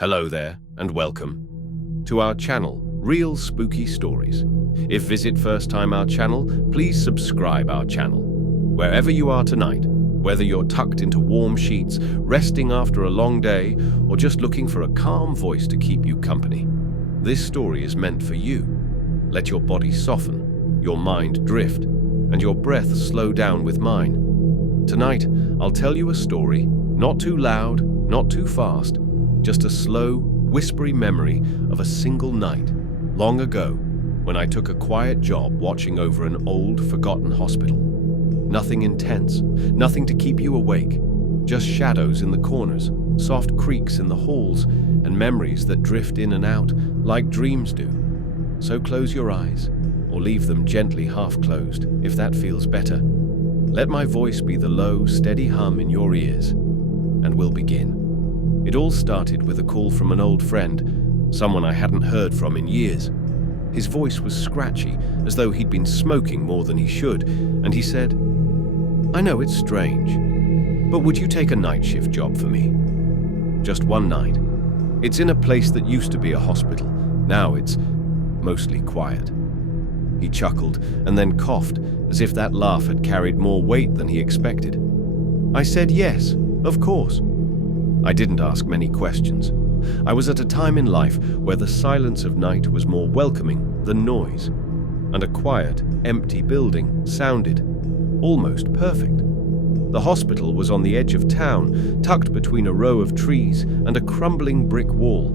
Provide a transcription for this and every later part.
Hello there, and welcome to our channel, Real Spooky Stories. If visit first time our channel, please subscribe our channel. Wherever you are tonight, whether you're tucked into warm sheets, resting after a long day, or just looking for a calm voice to keep you company, this story is meant for you. Let your body soften, your mind drift, and your breath slow down with mine. Tonight, I'll tell you a story, not too loud, not too fast, just a slow, whispery memory of a single night, long ago, when I took a quiet job watching over an old, forgotten hospital. Nothing intense, nothing to keep you awake, just shadows in the corners, soft creaks in the halls, and memories that drift in and out like dreams do. So close your eyes, or leave them gently half-closed, if that feels better. Let my voice be the low, steady hum in your ears, and we'll begin. It all started with a call from an old friend, someone I hadn't heard from in years. His voice was scratchy, as though he'd been smoking more than he should, and he said, "I know it's strange, but would you take a night shift job for me? Just one night. It's in a place that used to be a hospital. Now it's mostly quiet." He chuckled and then coughed, as if that laugh had carried more weight than he expected. I said yes, of course. I didn't ask many questions. I was at a time in life where the silence of night was more welcoming than noise, and a quiet, empty building sounded almost perfect. The hospital was on the edge of town, tucked between a row of trees and a crumbling brick wall.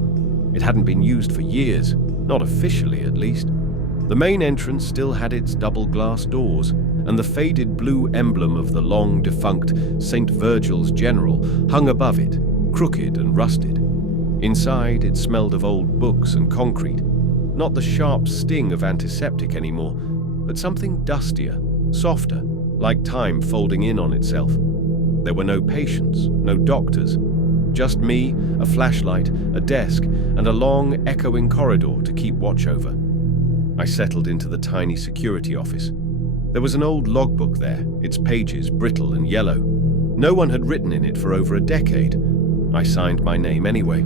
It hadn't been used for years, not officially at least. The main entrance still had its double glass doors, and the faded blue emblem of the long-defunct Saint Virgil's general hung above it, crooked and rusted. Inside, it smelled of old books and concrete, not the sharp sting of antiseptic anymore, but something dustier, softer, like time folding in on itself. There were no patients, no doctors, just me, a flashlight, a desk, and a long, echoing corridor to keep watch over. I settled into the tiny security office. There was an old logbook there, its pages brittle and yellow. No one had written in it for over a decade. I signed my name anyway.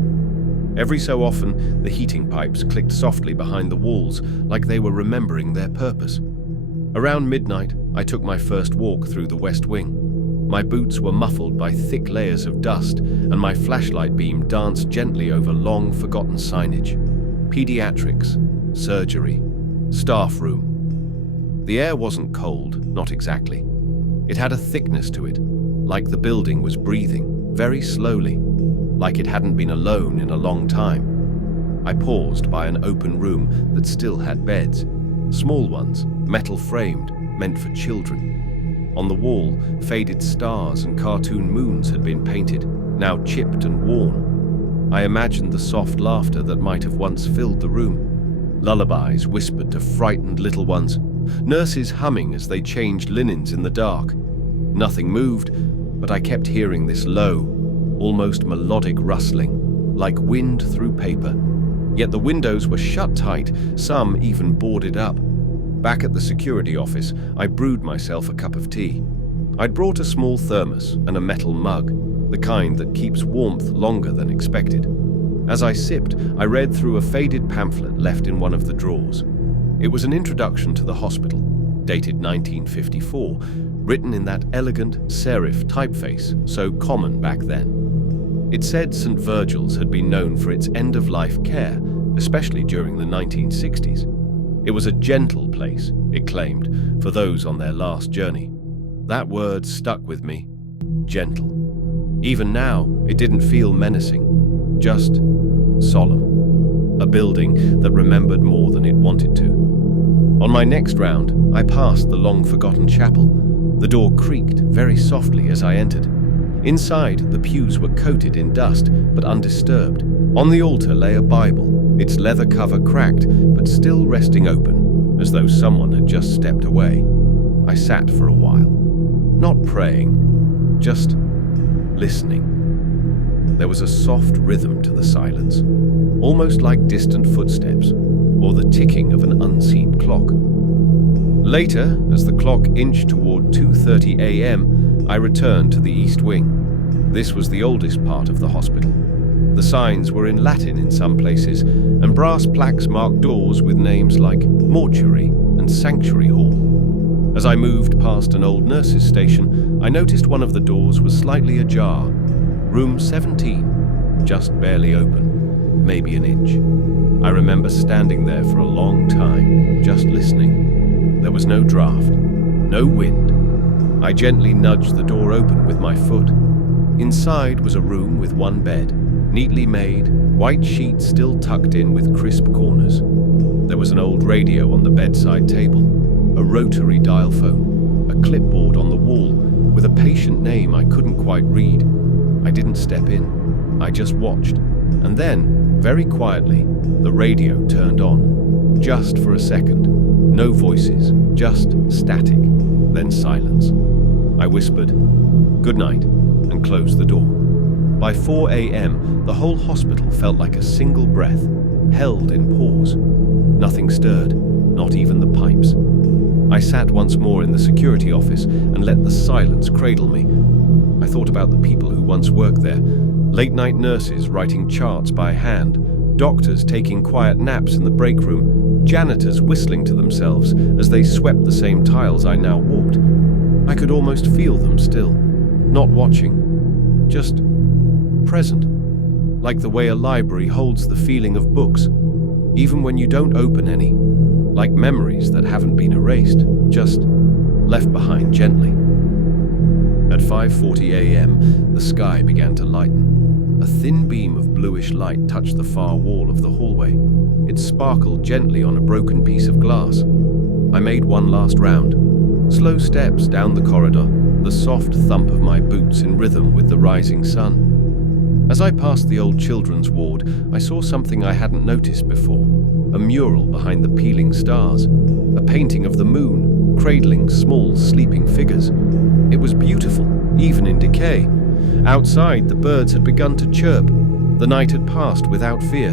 Every so often, the heating pipes clicked softly behind the walls, like they were remembering their purpose. Around midnight, I took my first walk through the West Wing. My boots were muffled by thick layers of dust, and my flashlight beam danced gently over long-forgotten signage. Pediatrics, surgery, staff room. The air wasn't cold, not exactly. It had a thickness to it, like the building was breathing, very slowly, like it hadn't been alone in a long time. I paused by an open room that still had beds, small ones, metal-framed, meant for children. On the wall, faded stars and cartoon moons had been painted, now chipped and worn. I imagined the soft laughter that might have once filled the room. Lullabies whispered to frightened little ones, nurses humming as they changed linens in the dark. Nothing moved, but I kept hearing this low, almost melodic rustling, like wind through paper. Yet the windows were shut tight, some even boarded up. Back at the security office, I brewed myself a cup of tea. I'd brought a small thermos and a metal mug, the kind that keeps warmth longer than expected. As I sipped, I read through a faded pamphlet left in one of the drawers. It was an introduction to the hospital, dated 1954, written in that elegant serif typeface so common back then. It said Saint Virgil's had been known for its end-of-life care, especially during the 1960s. It was a gentle place, it claimed, for those on their last journey. That word stuck with me, gentle. Even now, it didn't feel menacing, just solemn. A building that remembered more than it wanted to. On my next round, I passed the long-forgotten chapel. The door creaked very softly as I entered. Inside, the pews were coated in dust, but undisturbed. On the altar lay a Bible, its leather cover cracked, but still resting open, as though someone had just stepped away. I sat for a while, not praying, just listening. There was a soft rhythm to the silence, almost like distant footsteps, or the ticking of an unseen clock. Later, as the clock inched toward 2:30 a.m., I returned to the East Wing. This was the oldest part of the hospital. The signs were in Latin in some places, and brass plaques marked doors with names like mortuary and sanctuary hall. As I moved past an old nurse's station, I noticed one of the doors was slightly ajar. Room 17, just barely open, maybe an inch. I remember standing there for a long time, just listening. There was no draft, no wind. I gently nudged the door open with my foot. Inside was a room with one bed, neatly made, white sheets still tucked in with crisp corners. There was an old radio on the bedside table, a rotary dial phone, a clipboard on the wall with a patient name I couldn't quite read. I didn't step in. I just watched. And then, very quietly, the radio turned on. Just for a second. No voices, just static, then silence. I whispered, "Good night," and closed the door. By 4 a.m., the whole hospital felt like a single breath, held in pause. Nothing stirred, not even the pipes. I sat once more in the security office and let the silence cradle me. I thought about the people who once worked there, late-night nurses writing charts by hand, doctors taking quiet naps in the break room, janitors whistling to themselves as they swept the same tiles I now walked. I could almost feel them still, not watching, just present, like the way a library holds the feeling of books, even when you don't open any, like memories that haven't been erased, just left behind gently. At 5:40 a.m., the sky began to lighten. A thin beam of bluish light touched the far wall of the hallway. It sparkled gently on a broken piece of glass. I made one last round. Slow steps down the corridor, the soft thump of my boots in rhythm with the rising sun. As I passed the old children's ward, I saw something I hadn't noticed before. A mural behind the peeling stars. A painting of the moon, cradling small, sleeping figures. It was beautiful, even in decay. Outside, the birds had begun to chirp. The night had passed without fear.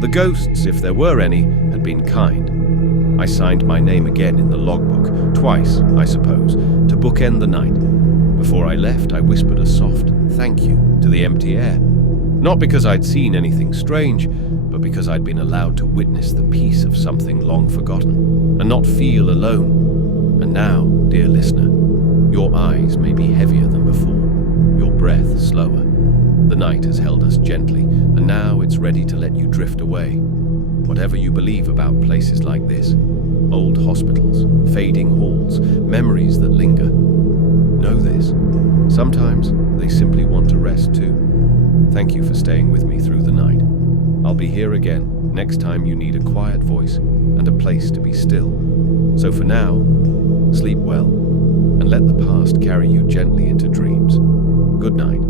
The ghosts, if there were any, had been kind. I signed my name again in the logbook, twice, I suppose, to bookend the night. Before I left, I whispered a soft thank you to the empty air. Not because I'd seen anything strange, but because I'd been allowed to witness the peace of something long forgotten, and not feel alone. And now, dear listener, your eyes may be heavier than before, your breath slower. The night has held us gently, and now it's ready to let you drift away. Whatever you believe about places like this, old hospitals, fading halls, memories that linger, know this. Sometimes they simply want to rest too. Thank you for staying with me through the night. I'll be here again next time you need a quiet voice and a place to be still. So for now, sleep well and let the past carry you gently into dreams. Good night.